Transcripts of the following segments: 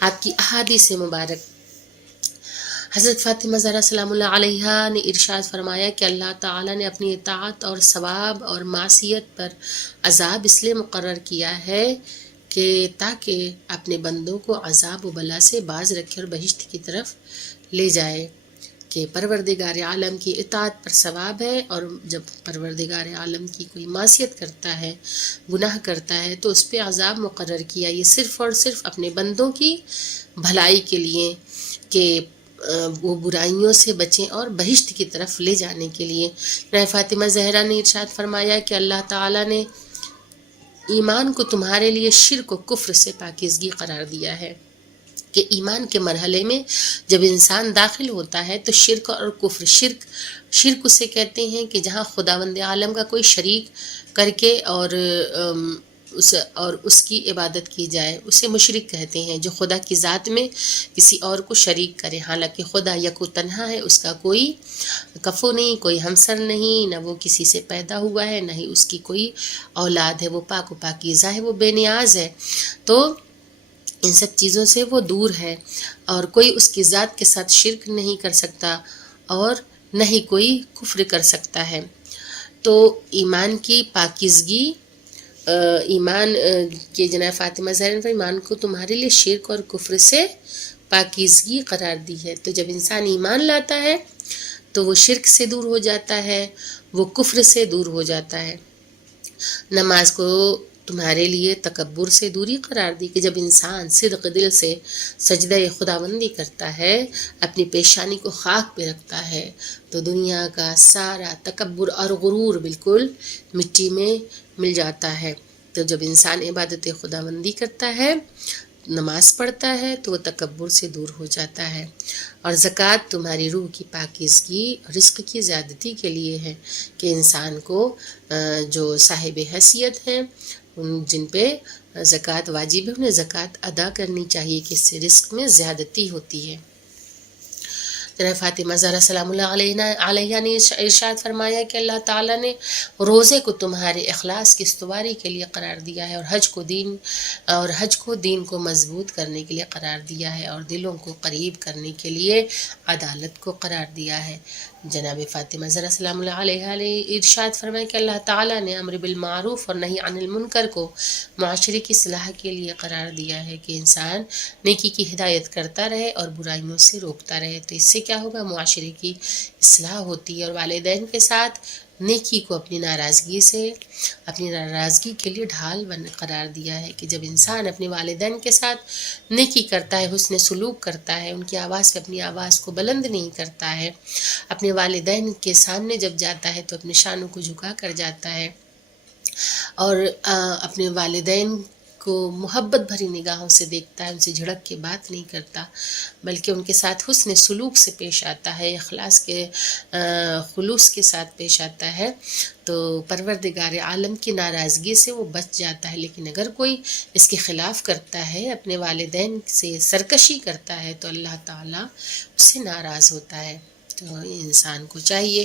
آپ کی احادیث مبارک۔ حضرت فاطمہ زہرا سلام اللہ علیہا نے ارشاد فرمایا کہ اللہ تعالیٰ نے اپنی اطاعت اور ثواب اور معصیت پر عذاب اس لیے مقرر کیا ہے کہ تاکہ اپنے بندوں کو عذاب و بلا سے باز رکھے اور بہشت کی طرف لے جائے، کہ پروردگار عالم کی اطاعت پر ثواب ہے، اور جب پروردگار عالم کی کوئی معصیت کرتا ہے، گناہ کرتا ہے، تو اس پہ عذاب مقرر کیا، یہ صرف اور صرف اپنے بندوں کی بھلائی کے لیے، کہ وہ برائیوں سے بچیں اور بہشت کی طرف لے جانے کے لیے۔ فاطمہ زہرا نے ارشاد فرمایا کہ اللہ تعالیٰ نے ایمان کو تمہارے لیے شرک و کفر سے پاکیزگی قرار دیا ہے، کہ ایمان کے مرحلے میں جب انسان داخل ہوتا ہے تو شرک اور کفر، شرک اسے کہتے ہیں کہ جہاں خداوند عالم کا کوئی شریک کر کے اور اس کی عبادت کی جائے، اسے مشرک کہتے ہیں، جو خدا کی ذات میں کسی اور کو شریک کرے، حالانکہ خدا یک و تنہا ہے، اس کا کوئی کفو نہیں، کوئی ہمسر نہیں، نہ وہ کسی سے پیدا ہوا ہے، نہ ہی اس کی کوئی اولاد ہے، وہ پاک و پاکیزہ ہے، وہ بے نیاز ہے، تو ان سب چیزوں سے وہ دور ہے، اور کوئی اس کی ذات کے ساتھ شرک نہیں کر سکتا، اور نہ ہی کوئی کفر کر سکتا ہے۔ تو ایمان کی پاکیزگی، ایمان کے جناب فاطمہ زہرا نے ایمان کو تمہارے لیے شرک اور کفر سے پاکیزگی قرار دی ہے۔ تو جب انسان ایمان لاتا ہے تو وہ شرک سے دور ہو جاتا ہے، وہ کفر سے دور ہو جاتا ہے۔ نماز کو تمہارے لیے تکبر سے دوری قرار دی، کہ جب انسان صدق دل سے سجدہ خداوندی کرتا ہے، اپنی پیشانی کو خاک پہ رکھتا ہے، تو دنیا کا سارا تکبر اور غرور بالکل مٹی میں مل جاتا ہے۔ تو جب انسان عبادت خداوندی کرتا ہے، نماز پڑھتا ہے، تو وہ تکبر سے دور ہو جاتا ہے۔ اور زکوٰۃ تمہاری روح کی پاکیزگی اور رزق کی زیادتی کے لیے ہے، کہ انسان کو جو صاحب حیثیت ہیں، جن پہ زکوٰۃ واجب ہے، انہیں زکوٰۃ ادا کرنی چاہیے، کہ اس سے رزق میں زیادتی ہوتی ہے۔ جناب فاطمہ زہرا سلام اللہ علیہ نے ارشاد فرمایا کہ اللہ تعالیٰ نے روزے کو تمہارے اخلاص کی استواری کے لیے قرار دیا ہے، اور حج کو دین کو مضبوط کرنے کے لیے قرار دیا ہے، اور دلوں کو قریب کرنے کے لیے عدالت کو قرار دیا ہے۔ جناب فاطمہ زہرا سلام اللہ علیہ نے ارشاد فرمایا کہ اللہ تعالیٰ نے امر بالمعروف اور نہی عن المنکر کو معاشرے کی اصلاح کے لیے قرار دیا ہے، کہ انسان نیکی کی ہدایت کرتا رہے اور برائیوں سے روکتا رہے، تو اس سے کیا ہوگا؟ معاشرے کی اصلاح ہوتی ہے۔ اور والدین کے ساتھ نیکی کو اپنی ناراضگی کے لیے ڈھال قرار دیا ہے، کہ جب انسان اپنے والدین کے ساتھ نیکی کرتا ہے، حسن سلوک کرتا ہے، ان کی آواز پہ اپنی آواز کو بلند نہیں کرتا ہے، اپنے والدین کے سامنے جب جاتا ہے تو اپنے شانوں کو جھکا کر جاتا ہے، اور اپنے والدین کو محبت بھری نگاہوں سے دیکھتا ہے، ان سے جھڑک کے بات نہیں کرتا، بلکہ ان کے ساتھ حسن سلوک سے پیش آتا ہے، خلوص کے ساتھ پیش آتا ہے، تو پروردگار عالم کی ناراضگی سے وہ بچ جاتا ہے۔ لیکن اگر کوئی اس کے خلاف کرتا ہے، اپنے والدین سے سرکشی کرتا ہے، تو اللہ تعالیٰ اس سے ناراض ہوتا ہے۔ تو انسان کو چاہیے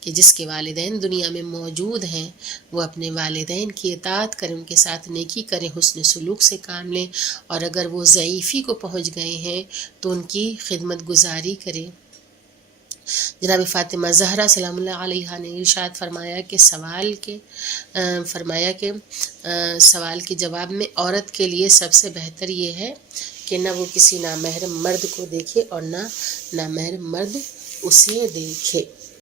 کہ جس کے والدین دنیا میں موجود ہیں، وہ اپنے والدین کی اطاعت کریں، ان کے ساتھ نیکی کریں، حسن سلوک سے کام لیں، اور اگر وہ ضعیفی کو پہنچ گئے ہیں تو ان کی خدمت گزاری کریں۔ جناب فاطمہ زہرا سلام اللہ علیہ نے ارشاد فرمایا کہ سوال کے جواب میں عورت کے لیے سب سے بہتر یہ ہے کہ نہ وہ کسی نامحرم مرد کو دیکھے، اور نہ نامحرم مرد اسے دیکھے۔